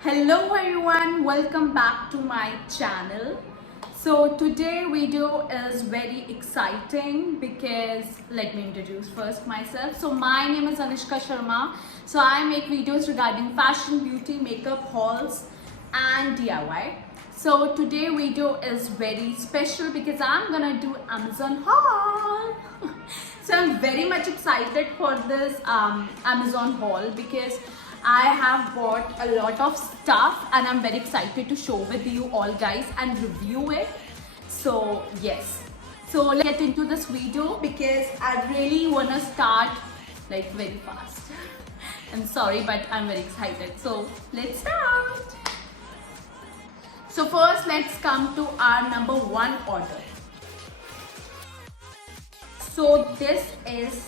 Hello everyone, welcome back to my channel. So today video is very exciting because let me introduce first myself. So my name is Anushka Sharma. So I make videos regarding fashion, beauty, makeup, hauls and DIY. So today video is very special because I'm gonna do Amazon haul. So I'm very much excited for this Amazon haul because I have bought a lot of stuff and I'm very excited to show with you all guys and review it. So yes, so let's get into this video because I really want to start like very fast. I'm sorry but I'm very excited. So let's start. So first let's come to our number one order. So this is,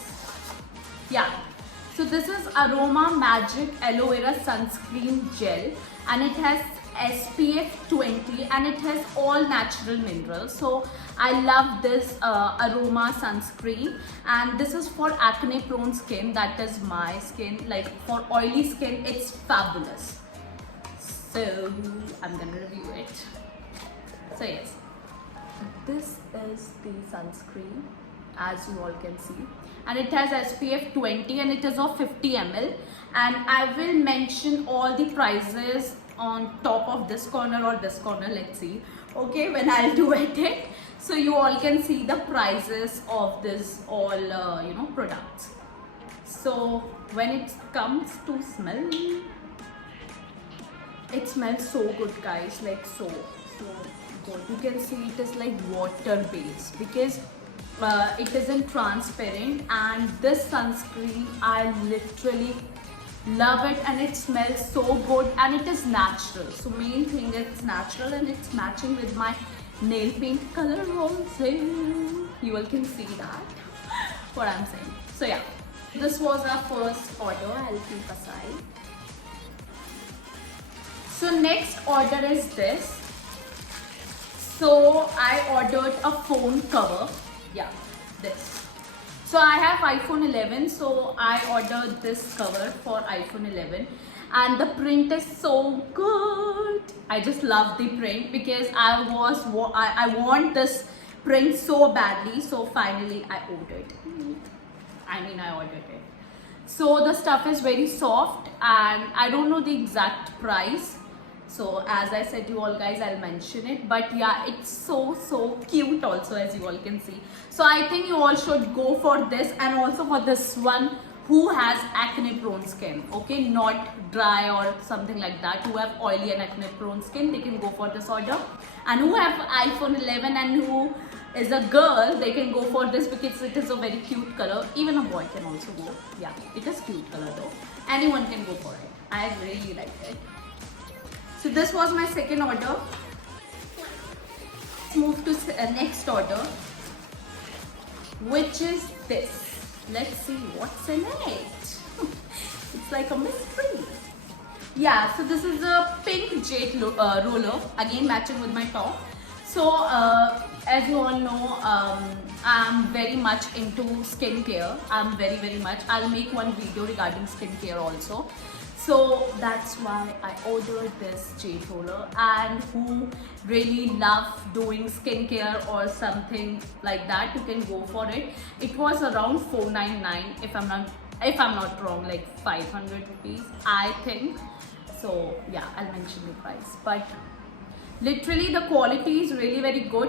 so this is Aroma Magic Aloe Vera Sunscreen Gel and it has SPF 20 and it has all natural minerals. So I love this Aroma sunscreen and this is for acne prone skin, that is my skin. Like for oily skin it's fabulous. So I'm gonna review it. So yes, this is the sunscreen as you all can see and it has SPF 20 and it is of 50 ml and I will mention all the prices on top of this corner or this corner, let's see, okay, when I'll do it, so you all can see the prices of this all products. So when it comes to smell, it smells so good guys, like so good. You can see it is like water based because it isn't transparent and this sunscreen I literally love it and it smells so good and it is natural. So main thing is it's natural and it's matching with my nail paint color also. You all can see that what I'm saying. So yeah, this was our first order. I'll keep aside. So next order is this. So I ordered a phone cover. Yeah, this. So I have iPhone 11, so I ordered this cover for iPhone 11 and the print is so good. I just love the print because I want this print so badly, so finally I ordered it. So the stuff is very soft and I don't know the exact price. So as I said you all guys, I'll mention it, but yeah, it's so cute also, as you all can see. So I think you all should go for this and also for this one who has acne prone skin, okay, not dry or something like that. Who have oily and acne prone skin, they can go for this order, and who have iPhone 11 and who is a girl, they can go for this because it is a very cute color. Even a boy can also go. Yeah, it is cute color though. Anyone can go for it. I really like it. So this was my second order. Let's move to next order, which is this. Let's see what's in it. It's like a mystery. Yeah, so this is a pink jade roller, again matching with my top. So as you all know, I'm very much into skincare. I'm very much. I'll make one video regarding skincare also. So that's why I ordered this jade roller, and who really love doing skincare or something like that, you can go for it. It was around 499 if I'm not wrong, like 500 rupees I think. So yeah, I'll mention the price, but literally the quality is really very good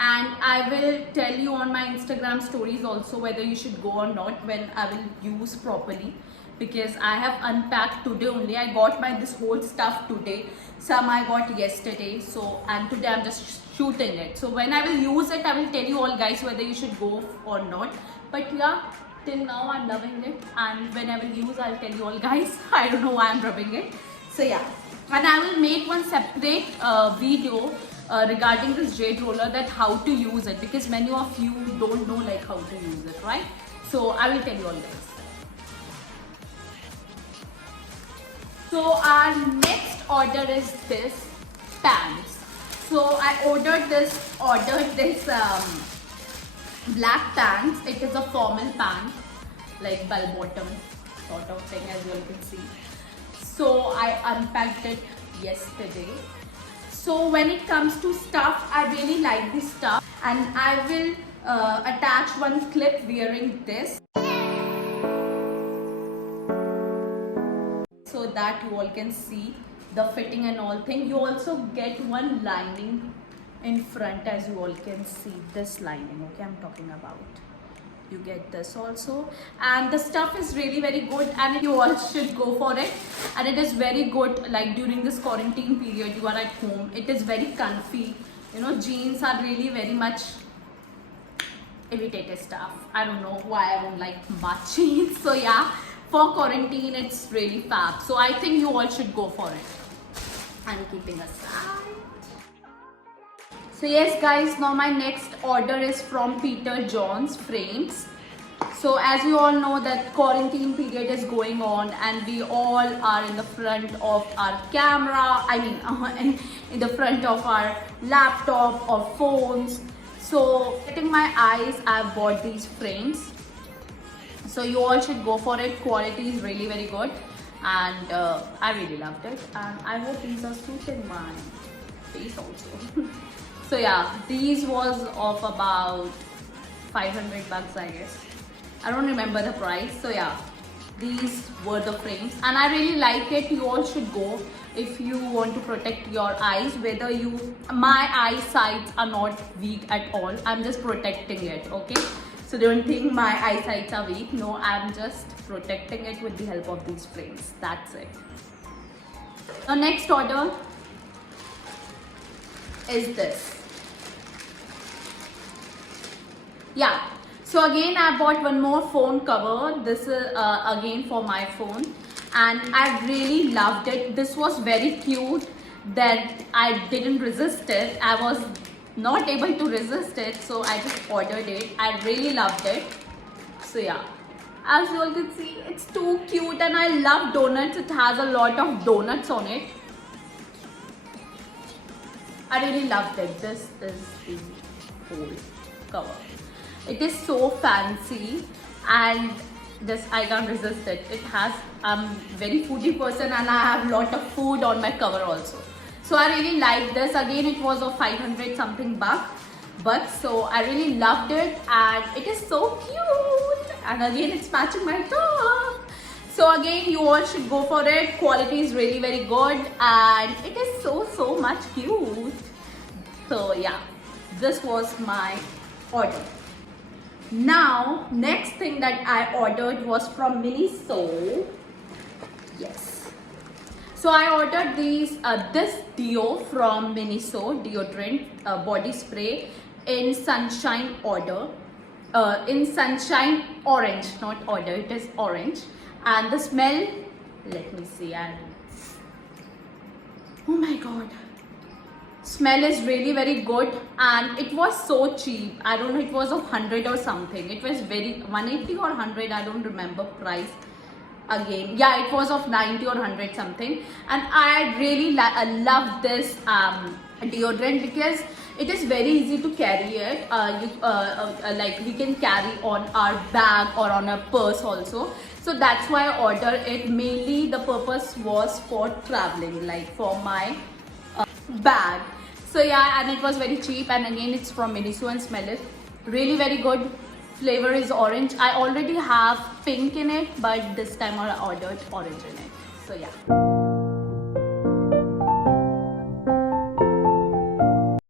and I will tell you on my Instagram stories also whether you should go or not when I will use properly, because I have unpacked today only. I got this whole stuff today. Some I got yesterday. So and today I'm just shooting it. So when I will use it, I will tell you all guys whether you should go or not. But yeah, till now I'm loving it. And when I will use, I'll tell you all guys. I don't know why I'm rubbing it. So yeah. And I will make one separate video regarding this jade roller, that how to use it, because many of you don't know like how to use it, right? So I will tell you all guys. So our next order is this pants. So I ordered this black pants. It is a formal pant, like bell bottom sort of thing, as you all can see. So I unpacked it yesterday. So when it comes to stuff, I really like this stuff, and I will attach one clip wearing this so that you all can see the fitting and all thing. You also get one lining in front, as you all can see, this lining, okay, I'm talking about. You get this also, and the stuff is really very good, and you all should go for it. And it is very good, like during this quarantine period, you are at home, it is very comfy. You know, jeans are really very much irritated stuff. I don't know why I don't like much jeans. So yeah, for quarantine it's really fab. So I think you all should go for it. I'm keeping aside. So yes guys, now my next order is from Peter John's Frames. So as you all know that quarantine period is going on, and we all are in the front of our camera, in the front of our laptop or phones. So getting my eyes, I've bought these frames. So you all should go for it. Quality is really very good, and I really loved it, and I hope these are suiting my face also. So yeah, these was of about 500 bucks, I guess. I don't remember the price. So yeah, these were the frames, and I really like it. You all should go if you want to protect your eyes. Whether my eyesight are not weak at all. I'm just protecting it, okay? So don't think my eyesight are weak. No, I'm just protecting it with the help of these frames. That's it. The next order is this. Yeah, so again I bought one more phone cover. This is again for my phone, and I really loved it. This was very cute that I didn't resist it. I was not able to resist it, so I just ordered it. I really loved it. So yeah, as you all can see, it's too cute, and I love donuts. It has a lot of donuts on it. I really loved it. This is the whole cover. It is so fancy, and this I can't resist it. It has, I'm very foodie person, and I have a lot of food on my cover also. So I really like this. Again, it was of 500 something bucks. So I really loved it, and it is so cute. And again, it's matching my top. So again, you all should go for it. Quality is really very good, and it is so much cute. So yeah, this was my order. Now, next thing that I ordered was from Miniso. Yes. So I ordered this Deo from Miniso, deodorant, body spray in sunshine in sunshine orange, not order, it is orange. And the smell, let me see, oh my god. Smell is really very good, and it was so cheap. I don't know, it was of 100 or something. It was very 180 or 100, I don't remember price again. Yeah, it was of 90 or 100 something, and I really love this deodorant because it is very easy to carry it. Like we can carry on our bag or on a purse also. So that's why I ordered it. Mainly the purpose was for traveling, like for my bag. So yeah, and it was very cheap, and again it's from Miniso, and smell it really very good. Flavor is orange. I already have pink in it, but this time I ordered orange in it. So yeah.